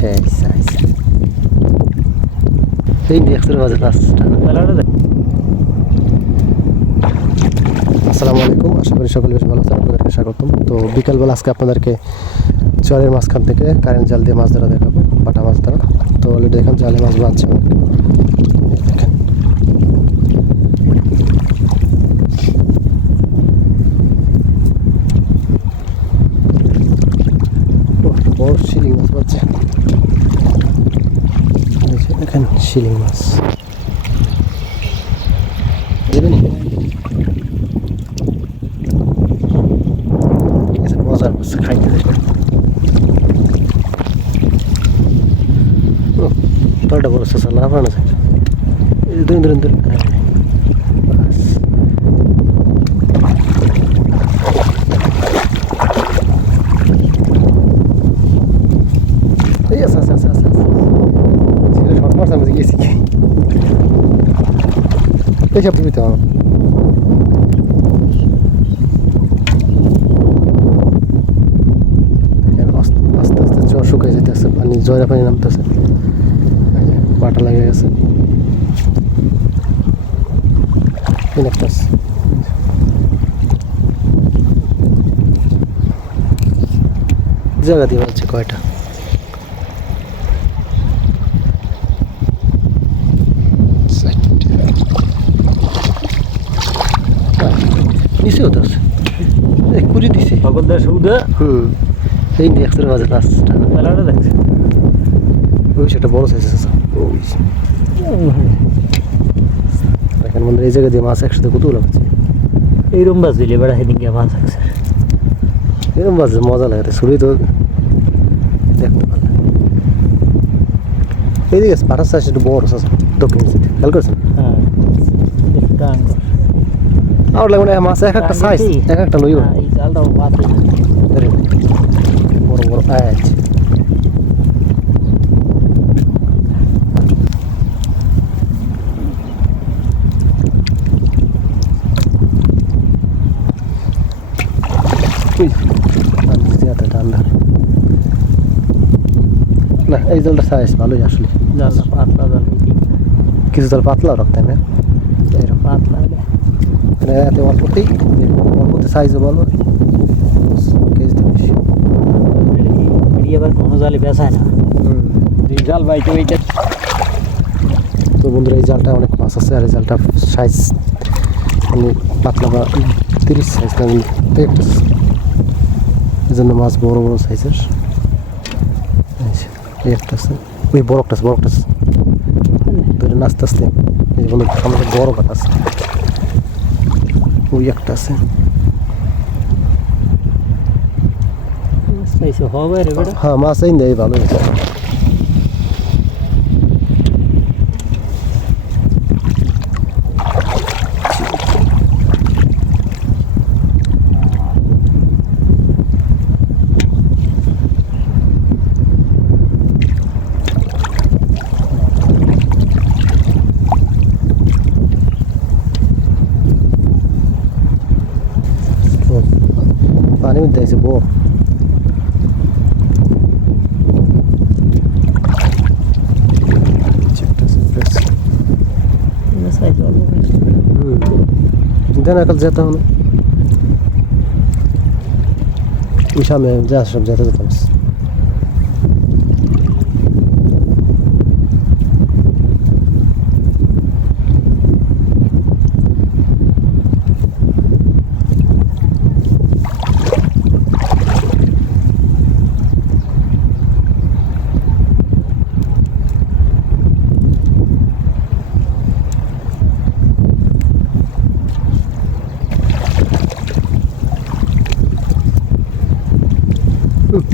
সেই সাইজ এই দেখতে পাঁচটা আসসালামু আলাইকুম, আশা করি সকলে বেশ ভালো আছেন, আপনাদেরকে স্বাগতম। তো বিকালবেলা আজকে আপনাদেরকে চরের মাঝখান থেকে কারেন্ট জাল দিয়ে মাছ ধরা দেখাবো পাটা মাছ ধরা। তো অলরেডি দেখেন জালে মাছ বাঁধছে অনেকে। দেখেন ওহ, বড় শিলিং মাছ বাঁধছে এই যে দেখেন শিলিং মাছ দেবেনি ঠিক আছে মজার মাছ খাইতে দেখবেন তোরটা বড় সসা লাভ আনা যায় ধরুন ধরুন ধরুন বাস এই আছে আছে আছে আছে আছে ছেলে শর্ট মারছে আমি গেছি কি এইসব দিবি তো দেখেন আস্তে আস্তে জ্বর শুকিয়ে যেতেছে পানি জয়রা পানি নামতেছে পাটা লেগে গেছে। জায়গা দিয়ে বলছে কয়টা তো আছে। কুড়ি দিছে। সকল দেশ উদে। হুম। এই দেখতে মাঝে পাঁচটা মেলাটা দেখছে। ওই সেটা বড় সাইজ আছে ওই দেখেন মনে এই জায়গা দিয়ে মাছ একসাথে কতগুলো আছে এইরকম বাস দিলে বেড়া হেদিন গিয়ে মাছ আছে। এরকম মাছ মজা লাগে শুরুই তো দেখতে ভালো এইদিকে পাঠার সাইজ একটু বড় আছে দক্ষিণ সাইড খেয়াল করছেন? হ্যাঁ। একটা আঙ্গুর আমার লাগে মনে হয় মাছ এক একটা সাইজ এক একটা হ্যাঁ, এই জালটাও পাতে বড় বড় আচ্ছা না এই জলটা সাইজ ভালোই আসলে। পাতলা কিছু জল পাতলা রাখতেন না? এরকম পাতলা হলে মানে এত অল্পতেই অল্পতে সাইজও ভালো আবার কোনো জালে বেসায় না। জাল বাইতে ওইটা তো বন্ধুরা এই জালটা অনেক মাছ আছে আর এই জালটা সাইজ মানে পাতলা বা তিরিশ সাইজ না একটা এই জন্য মাছ বড় বড় সাইজের এই একটা আছে। ওই বড় একটা আছে বড় একটা আছে। ধরে নাচতে আসতে এই বন্ধু আমাদের বড় কাটা আছে। ওই একটা আছে। হ্যাঁ মাছ এই নেই ভালো হয়েছে হুম। পানির মধ্যে আছে বড় সাইজ অল্প দেন একাল যেতে হলো ওই সামনে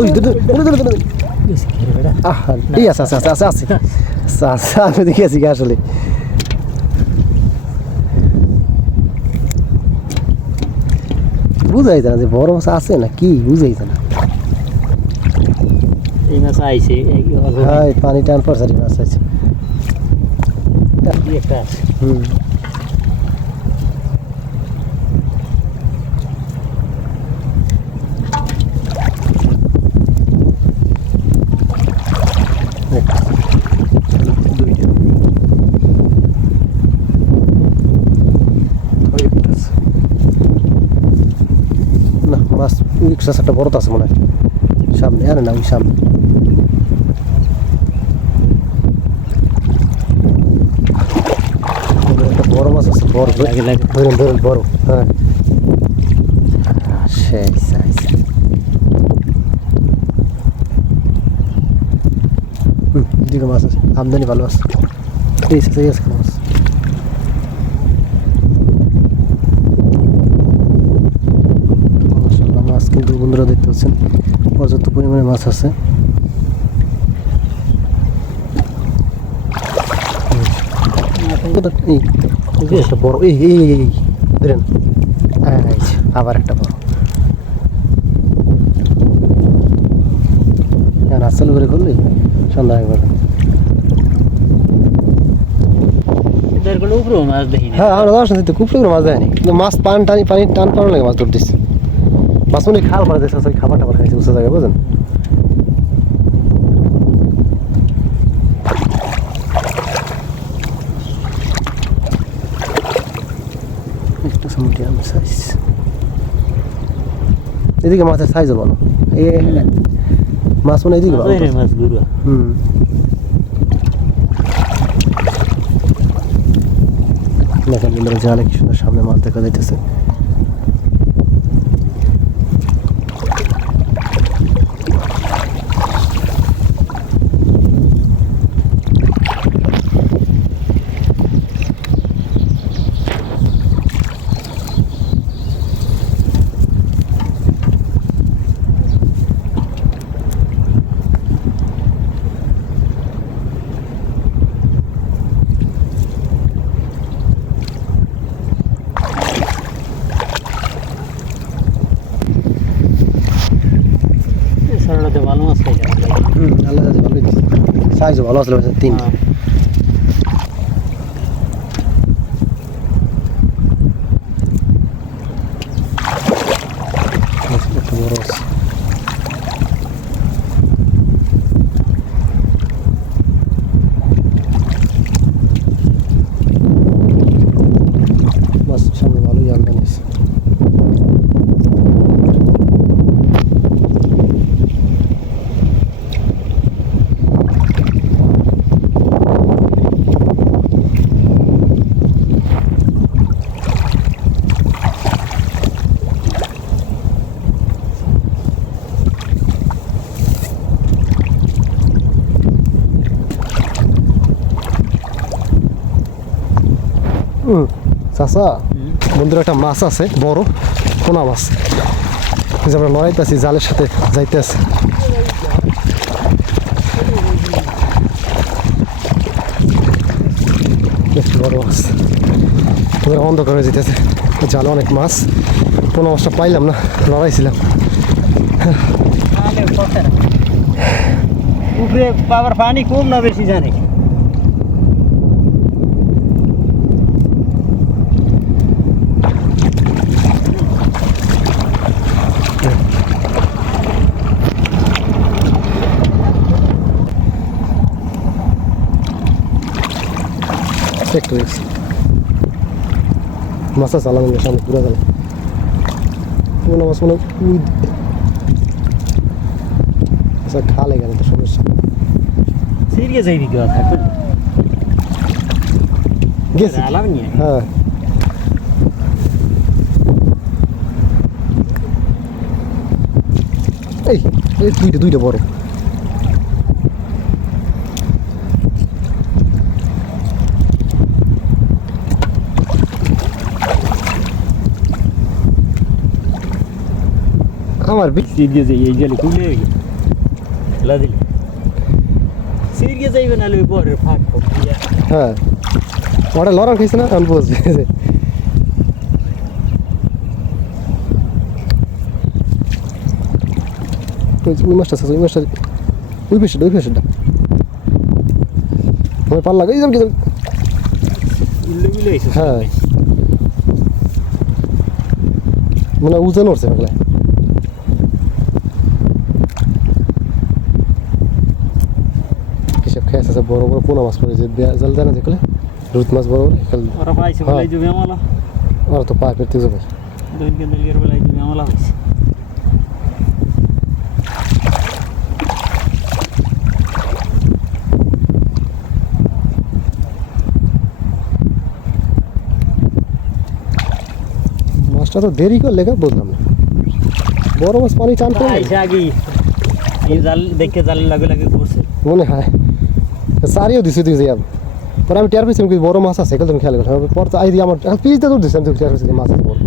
ওই দূর দূর দূর দূর আহ এই আছে আছে আছে আছে আছে আছে আমি দেখি আছি আসলে। বুঝাই না যে বড় মাছ আছে না কি বুঝাই না। এই মাছ আইছে হ্যাঁ পানি টান পড়ছে মাছ আছে একটা আছে। হুম। একটা বড় আছে মনে হয়। সামনে আরে না ওই সামনে। বড় মাছ আছে বড় লাগে লাগে। ধরুন ধরুন বড়। হ্যাঁ। সেই সাইজ হুম এদিকে মাছ আছে। আমদানি ভালো আছে। এই মাছ মাশাআল্লাহ মাছ কিন্তু বন্ধুরা দেখতে পাচ্ছেন পর্যাপ্ত পরিমাণে মাছ আছে। এই এই একটা বড় এই এই এই, এই ধরেন। আবার একটা বড়। চালু করে করলি সন্ধ্যা একবার মাছ হ্যাঁ আমরা দর্শন দিতে খুব করে মাছ দেয়নি কিন্তু মাছ পান টানি পানি টান পানো লাগে মাছ ধরতেছি। মাছ মানে খাল মারা দেখছে ওই খাবার টাবার খাইছে বুঝতে জায়গায় বুঝেন সাইজ এদিকে মাছের সাইজও বলো মাছ মানে এদিকে মাছ হুম। বন্ধুরা কি সুন্দর সামনে মাছ দেখা যাইতেছে সরলাতে ভালো মাছ খাই যাবে হুম আল্লাহ যাতে ভালোই দিচ্ছে সাইজও ভালো আসলে তিনটে একটু বড় আছে বাস সামনে ভালোই আমদানি আছে হুম চাষা বন্ধুর, একটা মাছ আছে, বড় পোনা মাছ। যে আমরা লড়াইতেছি, জালের সাথে যাইতেছি বড় মাছ। পুরো অন্ধকার হয়ে যেতেছে জালে অনেক মাছ। পোনা মাছটা পাইলাম না, লড়াইছিলাম। উপরে পানি কম না বেশি জানে। একটু দেখছি মাছ আছে আলাদা সামনে পুরো গেল। পোনা মাছ মানে উই আচ্ছা খালে গেলে তো সমস্যা। সিরিয়াস এই দিকে থাকবে গেছি হ্যাঁ। এই এই দুইটা দুইটা বড়। আমার বি- সিরিয়াস এই জালে খুলে গেল। লা দিলে। সিরিয়াস যাইবে না লই পরে ফাট কম দিয়া হ্যাঁ। ওটা লড়ার খাইছে না আমি বুঝছি ওই মাছটা আছে ওই মাছটা ওই পেশাটা ওই পেশাটা আমার যাবে মিলে আইছে হ্যাঁ। মানে উজেন উঠছে পাগলা खेसाचं बरोबर पुन्हा मास पडायचे द्या जल जाणार रुत मास बरोबर इकडे बरं पाहिजे हा. बोलायचं मी आम्हाला बरं तो पाय फिरते जवळ दोन किंदल गिर बोलायचं मी आम्हाला पाहिजे মাছটা তো দেরি করলে গা বুঝলাম না বড় মাছ পানি চান করলে আইসা আগে এই জাল लगे জাল লাগে লাগে ঘুরছে মনে হয় সারিও দিছি তুই যাম পরে আমি টের পেয়েছি বড় মাছ আছে এগুলো তুমি খেয়াল করো পর তো আই দিয়ে আমার পিসটা তো দিচ্ছি আমি তো টের পেয়েছি যে মাছ আছে বড়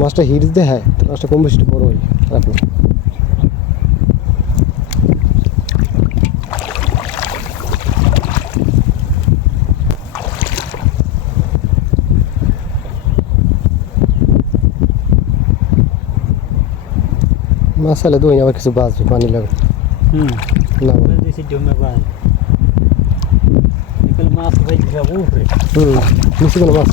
মাছটা হিট দিয়ে হ্যাঁ মাছটা কম বেশি বড় হয় খারাপ না মাছ আলে দুই আবার কিছু বাঁচবে পানি লাগে হুম না জমে পায় এখানে মাছ ভাই যাব উপরে হুম নিচে কোনো মাছ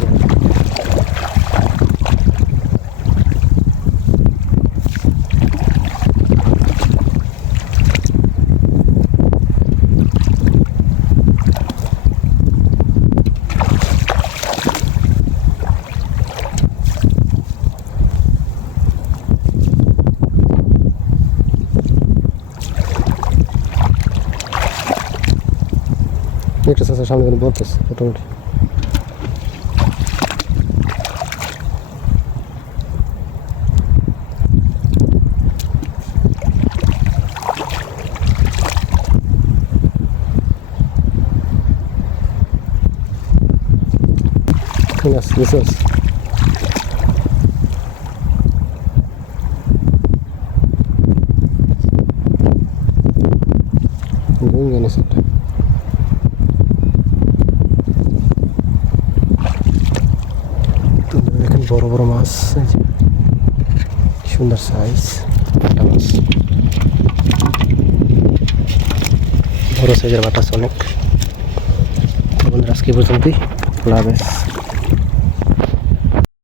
সামনে কিন্তু বলতেছে মোটামুটি ঠিক আছে বুঝতে পারছি ভেঙে বড় মাছ সুন্দর সাইজ বাটা মাছ। বড় সাইজের বাটা অনেক। বন্ধুরা আজকে পর্যন্তই। হাফেজ।